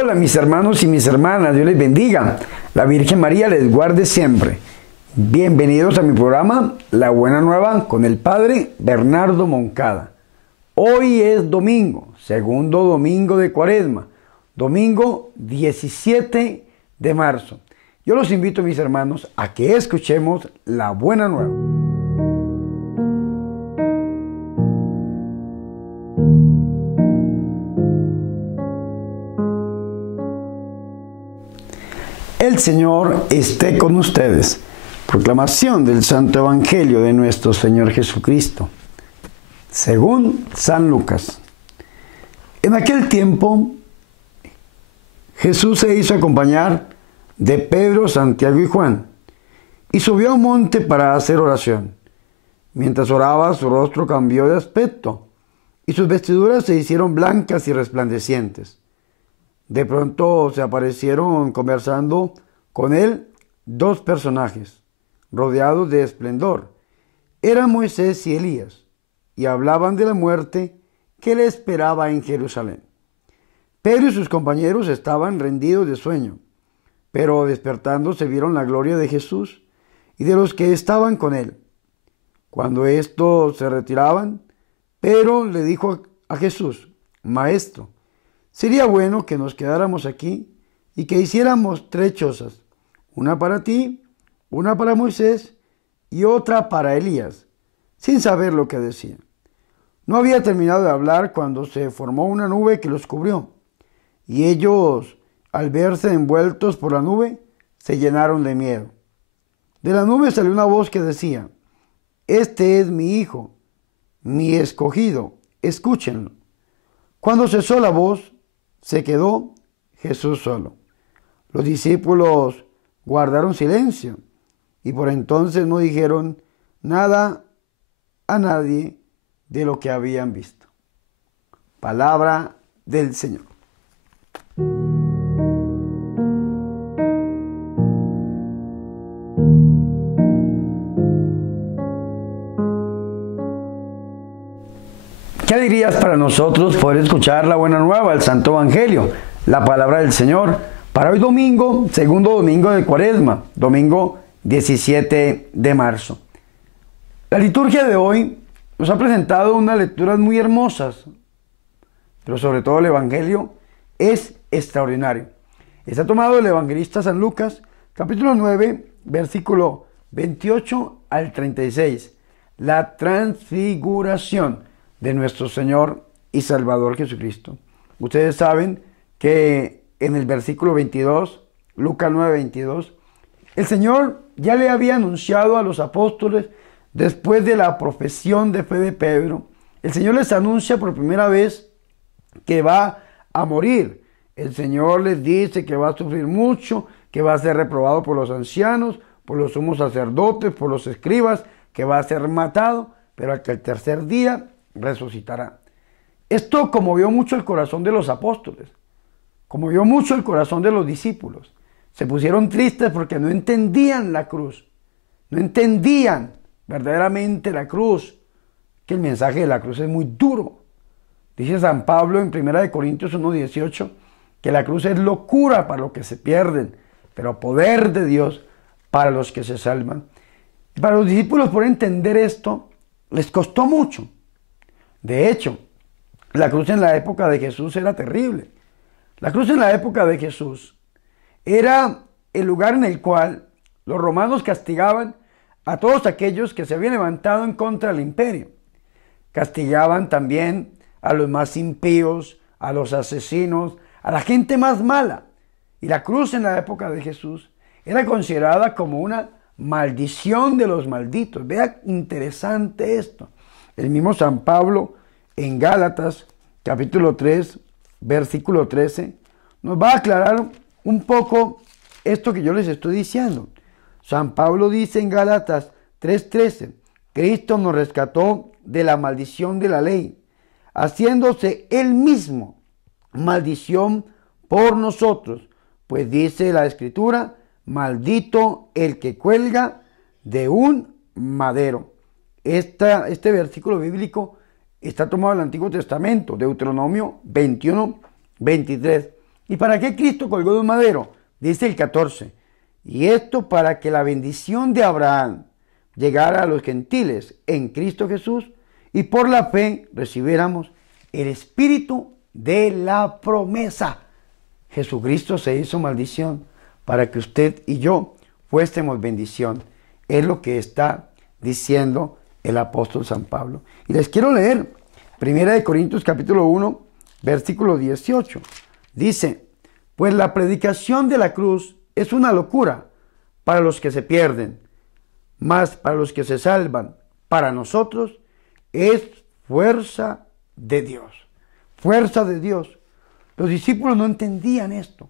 Hola mis hermanos y mis hermanas, Dios les bendiga. La Virgen María les guarde siempre. Bienvenidos a mi programa La Buena Nueva con el Padre Bernardo Moncada. Hoy es domingo, segundo domingo de Cuaresma, domingo 17 de marzo. Yo los invito, mis hermanos, a que escuchemos La Buena Nueva. El Señor esté con ustedes. Proclamación del Santo Evangelio de nuestro Señor Jesucristo, según San Lucas. En aquel tiempo, Jesús se hizo acompañar de Pedro, Santiago y Juan, y subió a un monte para hacer oración. Mientras oraba, su rostro cambió de aspecto, y sus vestiduras se hicieron blancas y resplandecientes. De pronto se aparecieron conversando con él dos personajes, rodeados de esplendor. Eran Moisés y Elías, y hablaban de la muerte que le esperaba en Jerusalén. Pedro y sus compañeros estaban rendidos de sueño, pero despertando se vieron la gloria de Jesús y de los que estaban con él. Cuando estos se retiraban, Pedro le dijo a Jesús: Maestro, sería bueno que nos quedáramos aquí y que hiciéramos 3 chozas, una para ti, una para Moisés y otra para Elías, sin saber lo que decía. No había terminado de hablar cuando se formó una nube que los cubrió, y ellos, al verse envueltos por la nube, se llenaron de miedo. De la nube salió una voz que decía: Este es mi Hijo, mi escogido, escúchenlo. Cuando cesó la voz, se quedó Jesús solo. Los discípulos guardaron silencio y por entonces no dijeron nada a nadie de lo que habían visto. Palabra del Señor. ¿Qué alegrías para nosotros poder escuchar la buena nueva, el Santo Evangelio, la palabra del Señor, para hoy domingo, segundo domingo de Cuaresma, domingo 17 de marzo? La liturgia de hoy nos ha presentado unas lecturas muy hermosas, pero sobre todo el Evangelio es extraordinario. Está tomado del evangelista San Lucas, capítulo 9, versículo 28 al 36, la transfiguración de nuestro Señor y Salvador Jesucristo. Ustedes saben que en el versículo 22, Lucas 9, 22, el Señor ya le había anunciado a los apóstoles, después de la profesión de fe de Pedro, el Señor les anuncia por primera vez que va a morir. El Señor les dice que va a sufrir mucho, que va a ser reprobado por los ancianos, por los sumos sacerdotes, por los escribas, que va a ser matado, pero que al tercer día resucitará. Esto conmovió mucho el corazón de los apóstoles, conmovió mucho el corazón de los discípulos. Se pusieron tristes porque no entendían la cruz, no entendían verdaderamente la cruz, que el mensaje de la cruz es muy duro. Dice San Pablo en 1 Corintios 1:18 que la cruz es locura para los que se pierden, pero poder de Dios para los que se salvan. Y para los discípulos, por entender esto, les costó mucho. De hecho, la cruz en la época de Jesús era terrible. La cruz en la época de Jesús era el lugar en el cual los romanos castigaban a todos aquellos que se habían levantado en contra del imperio. Castigaban también a los más impíos, a los asesinos, a la gente más mala. Y la cruz en la época de Jesús era considerada como una maldición de los malditos. Vea, interesante esto. El mismo San Pablo en Gálatas, capítulo 3, versículo 13, nos va a aclarar un poco esto que yo les estoy diciendo. San Pablo dice en Gálatas 3:13, Cristo nos rescató de la maldición de la ley, haciéndose él mismo maldición por nosotros, pues dice la Escritura, maldito el que cuelga de un madero. Este versículo bíblico está tomado del Antiguo Testamento, Deuteronomio 21, 23. ¿Y para qué Cristo colgó de un madero? Dice el 14. Y esto para que la bendición de Abraham llegara a los gentiles en Cristo Jesús y por la fe recibiéramos el espíritu de la promesa. Jesucristo se hizo maldición para que usted y yo fuésemos bendición. Es lo que está diciendo el apóstol San Pablo. Y les quiero leer 1 Corintios capítulo 1, versículo 18. Dice, pues la predicación de la cruz es una locura para los que se pierden, mas para los que se salvan, para nosotros es fuerza de Dios. Fuerza de Dios. Los discípulos no entendían esto.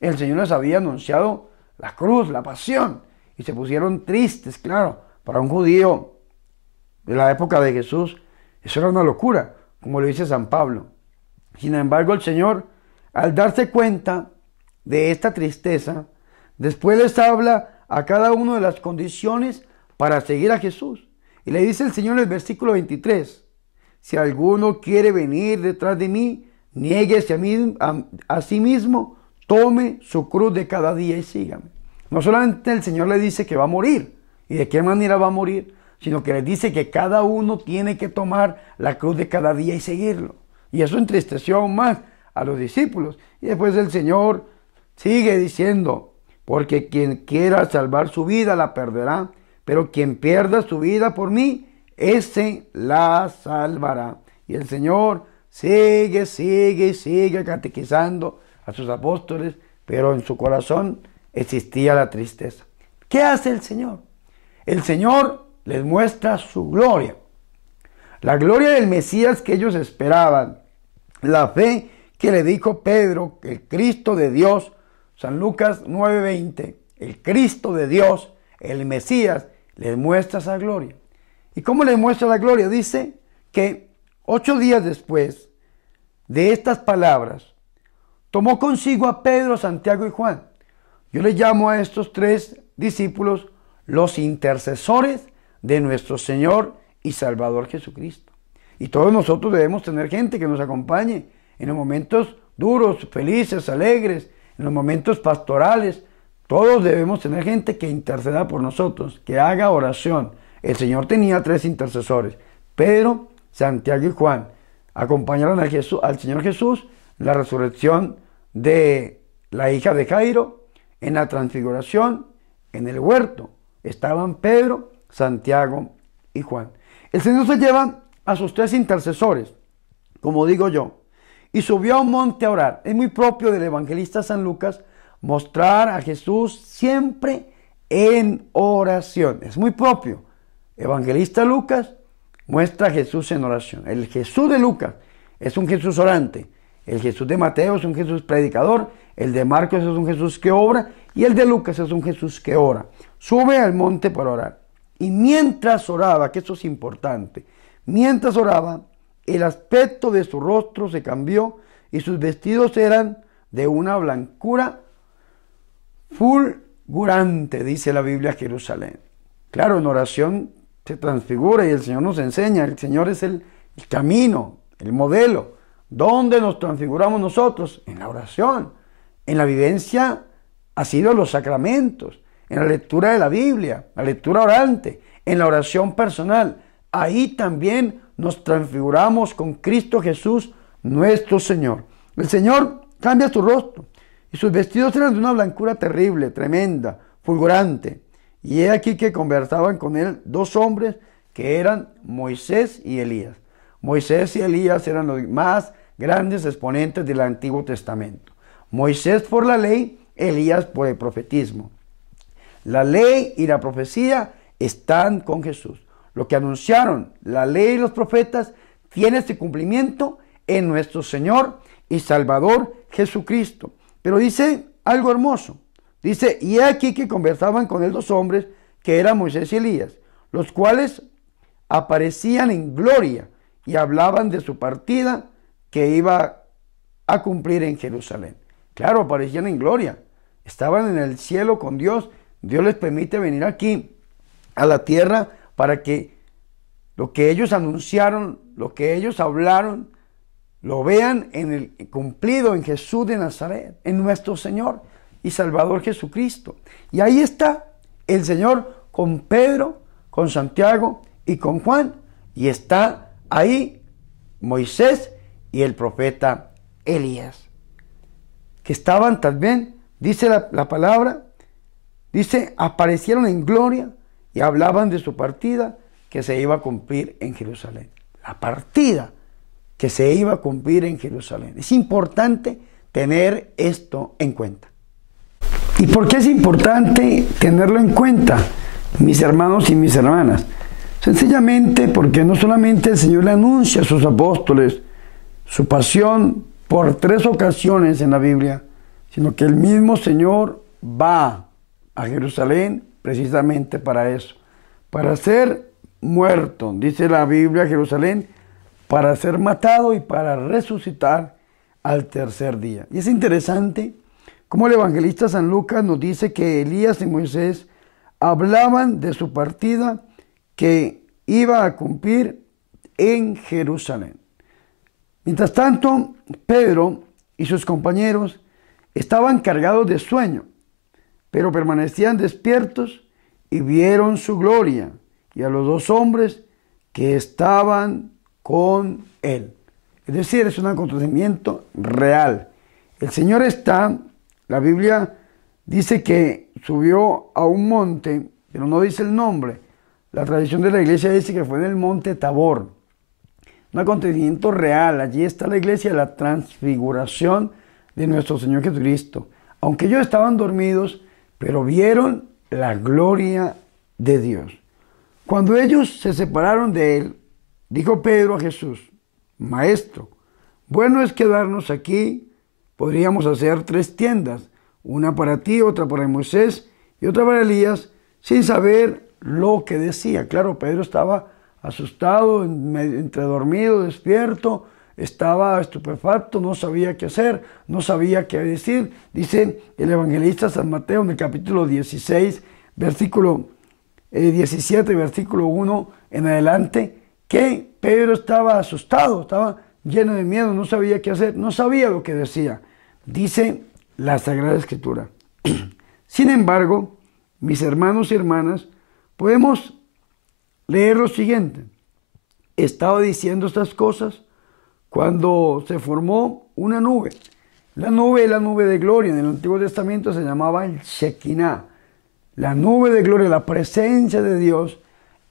El Señor les había anunciado la cruz, la pasión, y se pusieron tristes, claro. Para un judío de la época de Jesús, eso era una locura, como lo dice San Pablo. Sin embargo, el Señor, al darse cuenta de esta tristeza, después les habla a cada uno de las condiciones para seguir a Jesús. Y le dice el Señor en el versículo 23, si alguno quiere venir detrás de mí, niéguese a sí mismo, tome su cruz de cada día y sígame. No solamente el Señor le dice que va a morir, y de qué manera va a morir, sino que les dice que cada uno tiene que tomar la cruz de cada día y seguirlo. Y eso entristeció aún más a los discípulos. Y después el Señor sigue diciendo, porque quien quiera salvar su vida la perderá, pero quien pierda su vida por mí, ese la salvará. Y el Señor sigue catequizando a sus apóstoles, pero en su corazón existía la tristeza. ¿Qué hace el Señor? El Señor les muestra su gloria, la gloria del Mesías que ellos esperaban, la fe que le dijo Pedro, el Cristo de Dios, San Lucas 9:20, el Cristo de Dios, el Mesías, les muestra esa gloria. ¿Y cómo les muestra la gloria? Dice que 8 días después de estas palabras, tomó consigo a Pedro, Santiago y Juan. Yo les llamo a estos 3 discípulos los intercesores de nuestro Señor y Salvador Jesucristo. Y todos nosotros debemos tener gente que nos acompañe en los momentos duros, felices, alegres, en los momentos pastorales. Todos debemos tener gente que interceda por nosotros, que haga oración. El Señor tenía 3 intercesores, Pedro, Santiago y Juan. Acompañaron al Señor Jesús en la resurrección de la hija de Jairo, en la transfiguración, en el huerto. Estaban Pedro, Santiago y Juan. El Señor se lleva a sus 3 intercesores, como digo yo, y subió a un monte a orar. Es muy propio del evangelista San Lucas mostrar a Jesús siempre en oración. Es muy propio. Evangelista Lucas muestra a Jesús en oración. El Jesús de Lucas es un Jesús orante. El Jesús de Mateo es un Jesús predicador. El de Marcos es un Jesús que obra. Y el de Lucas es un Jesús que ora. Sube al monte para orar. Y mientras oraba, que eso es importante, mientras oraba, el aspecto de su rostro se cambió y sus vestidos eran de una blancura fulgurante, dice la Biblia, Jerusalén. Claro, en oración se transfigura y el Señor nos enseña. El Señor es el camino, el modelo. ¿Dónde nos transfiguramos nosotros? En la oración, en la vivencia así de los sacramentos, en la lectura de la Biblia, la lectura orante, en la oración personal. Ahí también nos transfiguramos con Cristo Jesús, nuestro Señor. El Señor cambia su rostro y sus vestidos eran de una blancura terrible, tremenda, fulgurante. Y he aquí que conversaban con él 2 hombres que eran Moisés y Elías. Moisés y Elías eran los más grandes exponentes del Antiguo Testamento. Moisés por la ley, Elías por el profetismo. La ley y la profecía están con Jesús. Lo que anunciaron la ley y los profetas tiene este cumplimiento en nuestro Señor y Salvador Jesucristo. Pero dice algo hermoso. Dice, y he aquí que conversaban con él 2 hombres que eran Moisés y Elías, los cuales aparecían en gloria y hablaban de su partida que iba a cumplir en Jerusalén. Claro, aparecían en gloria. Estaban en el cielo con Dios. Dios les permite venir aquí a la tierra para que lo que ellos anunciaron, lo que ellos hablaron, lo vean en el cumplido en Jesús de Nazaret, en nuestro Señor y Salvador Jesucristo. Y ahí está el Señor con Pedro, con Santiago y con Juan. Y está ahí Moisés y el profeta Elías, que estaban también, dice la palabra, dice, aparecieron en gloria y hablaban de su partida que se iba a cumplir en Jerusalén. La partida que se iba a cumplir en Jerusalén. Es importante tener esto en cuenta. ¿Y por qué es importante tenerlo en cuenta, mis hermanos y mis hermanas? Sencillamente porque no solamente el Señor le anuncia a sus apóstoles su pasión por 3 ocasiones en la Biblia, sino que el mismo Señor va a Jerusalén precisamente para eso, para ser muerto, dice la Biblia, Jerusalén, para ser matado y para resucitar al tercer día. Y es interesante cómo el evangelista San Lucas nos dice que Elías y Moisés hablaban de su partida que iba a cumplir en Jerusalén. Mientras tanto, Pedro y sus compañeros estaban cargados de sueño, pero permanecían despiertos y vieron su gloria y a los 2 hombres que estaban con él. Es decir, es un acontecimiento real. El Señor está, la Biblia dice que subió a un monte, pero no dice el nombre. La tradición de la iglesia dice que fue en el monte Tabor. Un acontecimiento real. Allí está la iglesia, la transfiguración de nuestro Señor Jesucristo. Aunque ellos estaban dormidos, pero vieron la gloria de Dios. Cuando ellos se separaron de él, dijo Pedro a Jesús: Maestro, bueno es quedarnos aquí. Podríamos hacer 3 tiendas, una para ti, otra para Moisés y otra para Elías, sin saber lo que decía. Claro, Pedro estaba asustado, entre dormido, despierto, estaba estupefacto, no sabía qué hacer, no sabía qué decir. Dice el evangelista San Mateo en el capítulo 16, versículo 17, versículo 1 en adelante, que Pedro estaba asustado, estaba lleno de miedo, no sabía qué hacer, no sabía lo que decía. Dice la Sagrada Escritura. Sin embargo, mis hermanos y hermanas, podemos leer lo siguiente. Estaba diciendo estas cosas cuando se formó una nube. La nube es la nube de gloria. En el Antiguo Testamento se llamaba el Shekinah. La nube de gloria, la presencia de Dios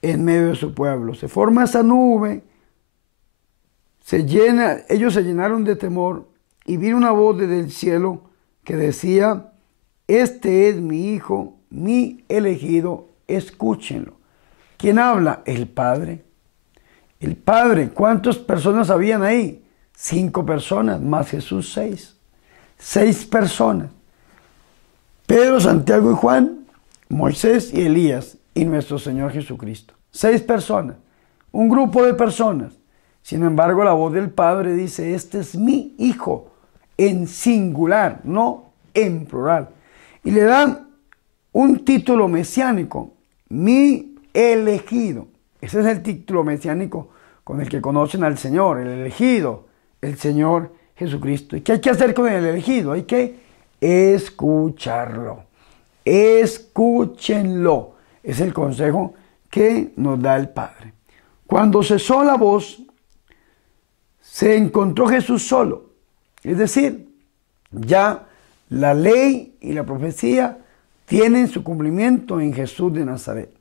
en medio de su pueblo. Se forma esa nube, ellos se llenaron de temor y vino una voz desde el cielo que decía: Este es mi Hijo, mi elegido, escúchenlo. ¿Quién habla? El Padre. El Padre. ¿Cuántas personas habían ahí? 5 personas, más Jesús 6. 6 personas. Pedro, Santiago y Juan, Moisés y Elías y nuestro Señor Jesucristo. 6 personas. Un grupo de personas. Sin embargo, la voz del Padre dice: Este es mi Hijo, en singular, no en plural. Y le dan un título mesiánico: mi elegido. Ese es el título mesiánico con el que conocen al Señor, el elegido, el Señor Jesucristo. ¿Y qué hay que hacer con el elegido? Hay que escucharlo. Escúchenlo. Es el consejo que nos da el Padre. Cuando cesó la voz, se encontró Jesús solo. Es decir, ya la ley y la profecía tienen su cumplimiento en Jesús de Nazaret.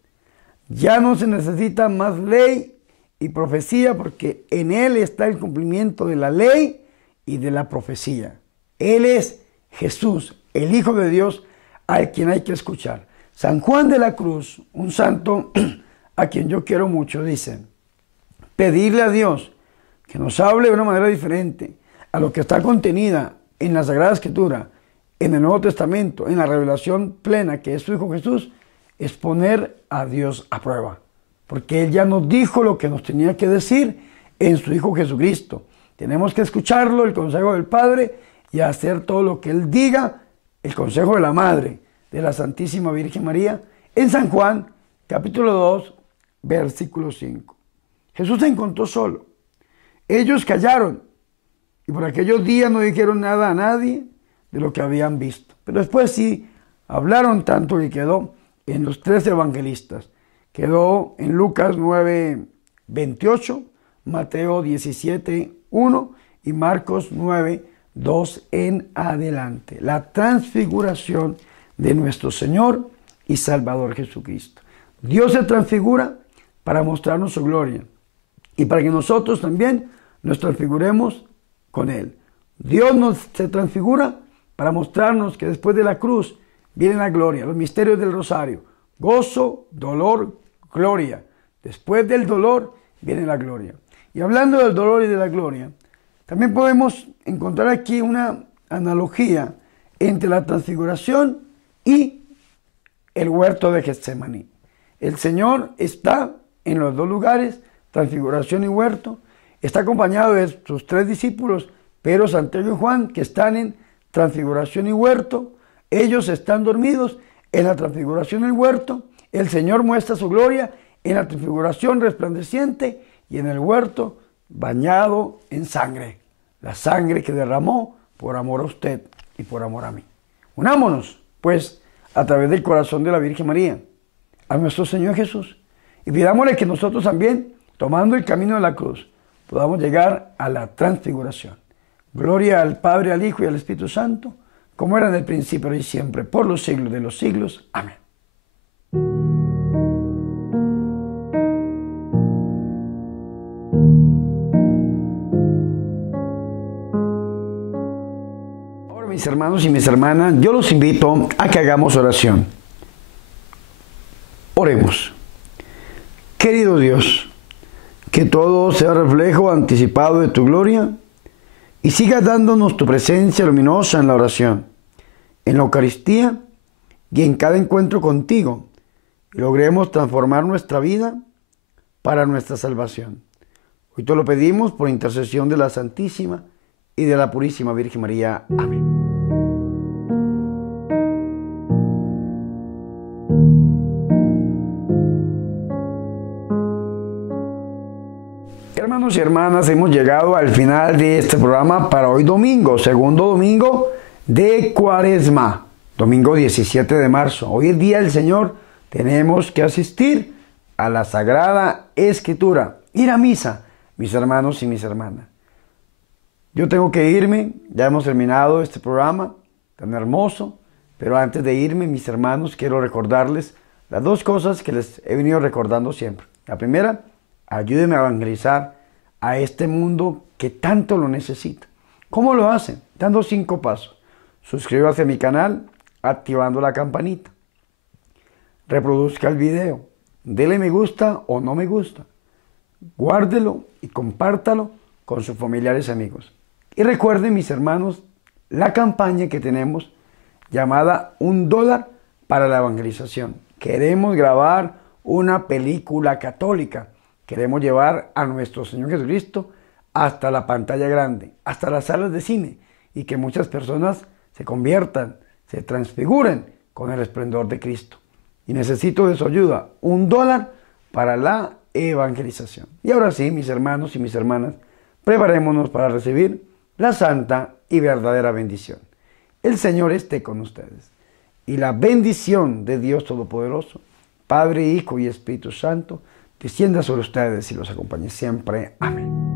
Ya no se necesita más ley y profecía porque en Él está el cumplimiento de la ley y de la profecía. Él es Jesús, el Hijo de Dios, al quien hay que escuchar. San Juan de la Cruz, un santo a quien yo quiero mucho, dice: pedirle a Dios que nos hable de una manera diferente a lo que está contenida en la Sagrada Escritura, en el Nuevo Testamento, en la revelación plena que es su Hijo Jesús, es poner a Dios a prueba. Porque Él ya nos dijo lo que nos tenía que decir en su Hijo Jesucristo. Tenemos que escucharlo, el consejo del Padre, y hacer todo lo que Él diga, el consejo de la Madre, de la Santísima Virgen María, en San Juan, capítulo 2, versículo 5. Jesús se encontró solo. Ellos callaron y por aquellos días no dijeron nada a nadie de lo que habían visto. Pero después sí hablaron tanto que quedó en los 13 evangelistas. Quedó en Lucas 9:28, Mateo 17:1 y Marcos 9:2 en adelante. La transfiguración de nuestro Señor y Salvador Jesucristo. Dios se transfigura para mostrarnos su gloria y para que nosotros también nos transfiguremos con Él. Dios se transfigura para mostrarnos que después de la cruz viene la gloria, los misterios del rosario, gozo, dolor, gloria. Después del dolor viene la gloria. Y hablando del dolor y de la gloria, también podemos encontrar aquí una analogía entre la transfiguración y el huerto de Getsemaní. El Señor está en los dos lugares, transfiguración y huerto. Está acompañado de sus 3 discípulos, Pedro, Santiago y Juan, que están en transfiguración y huerto. Ellos están dormidos en la transfiguración y el huerto. El Señor muestra su gloria en la transfiguración resplandeciente y en el huerto bañado en sangre. La sangre que derramó por amor a usted y por amor a mí. Unámonos, pues, a través del corazón de la Virgen María, a nuestro Señor Jesús. Y pidámosle que nosotros también, tomando el camino de la cruz, podamos llegar a la transfiguración. Gloria al Padre, al Hijo y al Espíritu Santo, como era en el principio y siempre, por los siglos de los siglos. Amén. Ahora, mis hermanos y mis hermanas, yo los invito a que hagamos oración. Oremos. Querido Dios, que todo sea reflejo anticipado de tu gloria y sigas dándonos tu presencia luminosa en la oración, en la Eucaristía y en cada encuentro contigo, y logremos transformar nuestra vida para nuestra salvación. Hoy te lo pedimos por intercesión de la Santísima y de la Purísima Virgen María. Amén. Hermanos y hermanas, hemos llegado al final de este programa para hoy domingo, segundo domingo de Cuaresma, domingo 17 de marzo. Hoy es día del Señor, tenemos que asistir a la Sagrada Escritura, ir a misa, mis hermanos y mis hermanas. Yo tengo que irme, ya hemos terminado este programa tan hermoso, pero antes de irme, mis hermanos, quiero recordarles las 2 cosas que les he venido recordando siempre. La primera, ayúdenme a evangelizar a este mundo que tanto lo necesita. ¿Cómo lo hacen? Dando 5 pasos. Suscríbase a mi canal, activando la campanita. Reproduzca el video. Dele me gusta o no me gusta. Guárdelo y compártalo con sus familiares y amigos. Y recuerden, mis hermanos, la campaña que tenemos llamada $1 para la evangelización. Queremos grabar una película católica. Queremos llevar a nuestro Señor Jesucristo hasta la pantalla grande, hasta las salas de cine, y que muchas personas se conviertan, se transfiguren con el esplendor de Cristo. Y necesito de su ayuda, $1 para la evangelización. Y ahora sí, mis hermanos y mis hermanas, preparémonos para recibir la santa y verdadera bendición. El Señor esté con ustedes. Y la bendición de Dios Todopoderoso, Padre, Hijo y Espíritu Santo, descienda sobre ustedes y los acompañe siempre. Amén.